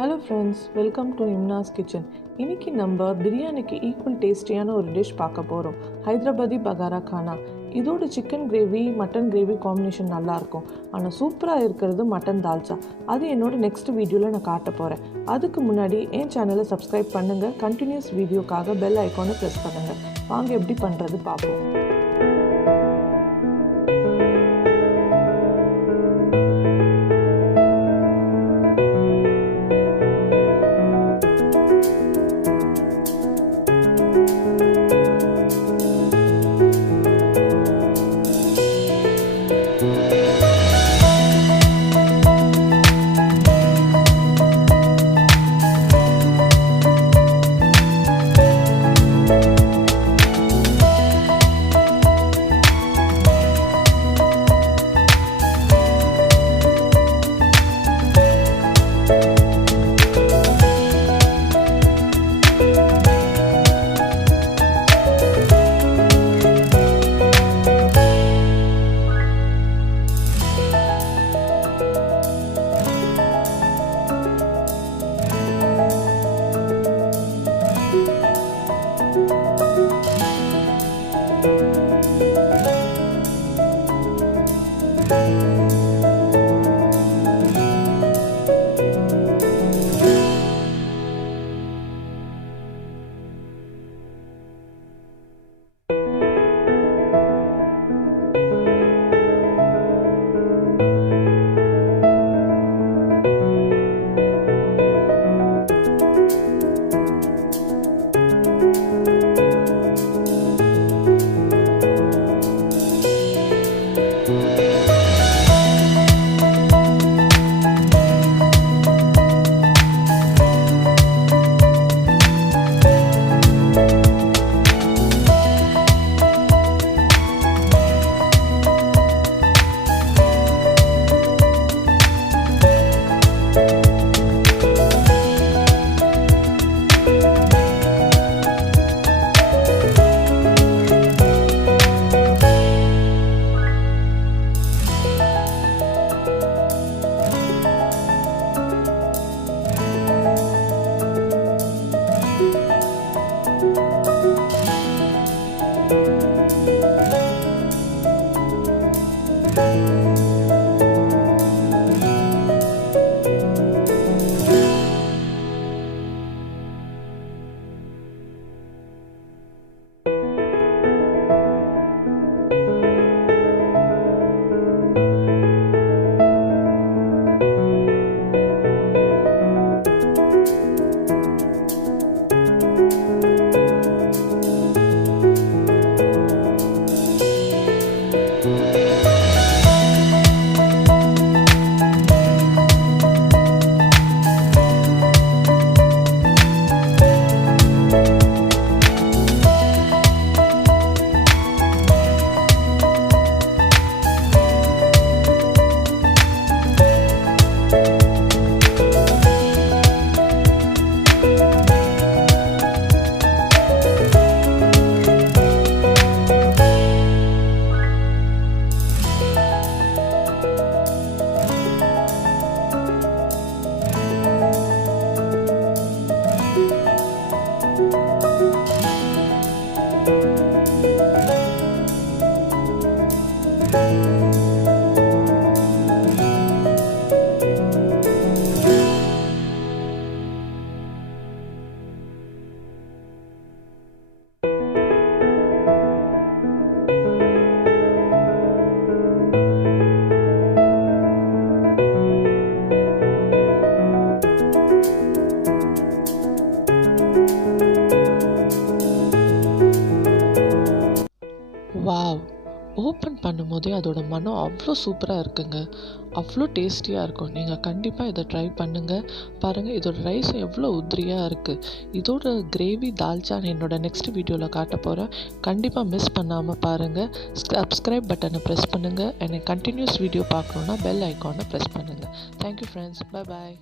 Hello friends, welcome to Imna's Kitchen. இன்னைக்கு நம்ம பிரியாணிக்கு ஈக்குவல் டேஸ்டியான ஒரு டிஷ் பார்க்க போகிறோம். ஹைதராபாதி பகாரா கானா. இதோட chicken gravy mutton gravy combination நல்லாயிருக்கும். ஆனால் சூப்பராக இருக்கிறது மட்டன் தால்ச்சா. அது என்னோட நெக்ஸ்ட் வீடியோவில் நான் காட்ட போகிறேன். அதுக்கு முன்னாடி என் சேனலை சப்ஸ்கிரைப் பண்ணுங்கள். கண்டினியூஸ் வீடியோக்காக பெல் ஐக்கானை ப்ரெஸ் பண்ணுங்கள். வாங்க எப்படி பண்ணுறது பார்ப்போம். வாவ்! ஓப்பன் பண்ணும்போதே அதோட மனம் அவ்வளோ சூப்பராக இருக்குங்க. அவ்வளோ டேஸ்டியாக இருக்கும். நீங்கள் கண்டிப்பாக இதை ட்ரை பண்ணுங்கள். பாருங்கள், இதோட ரைஸ் எவ்வளோ உதிரியாக இருக்குது. இதோட கிரேவி தால்ச்சான்னு என்னோட நெக்ஸ்ட் வீடியோவில் காட்ட போகிறேன். கண்டிப்பாக மிஸ் பண்ணாமல் பாருங்கள். சப்ஸ்கிரைப் பட்டனை ப்ரெஸ் பண்ணுங்கள். எனக்கு கண்டினியூஸ் வீடியோ பார்க்கணுன்னா பெல் ஐக்கானை ப்ரெஸ் பண்ணுங்கள். Thank you friends. Bye bye.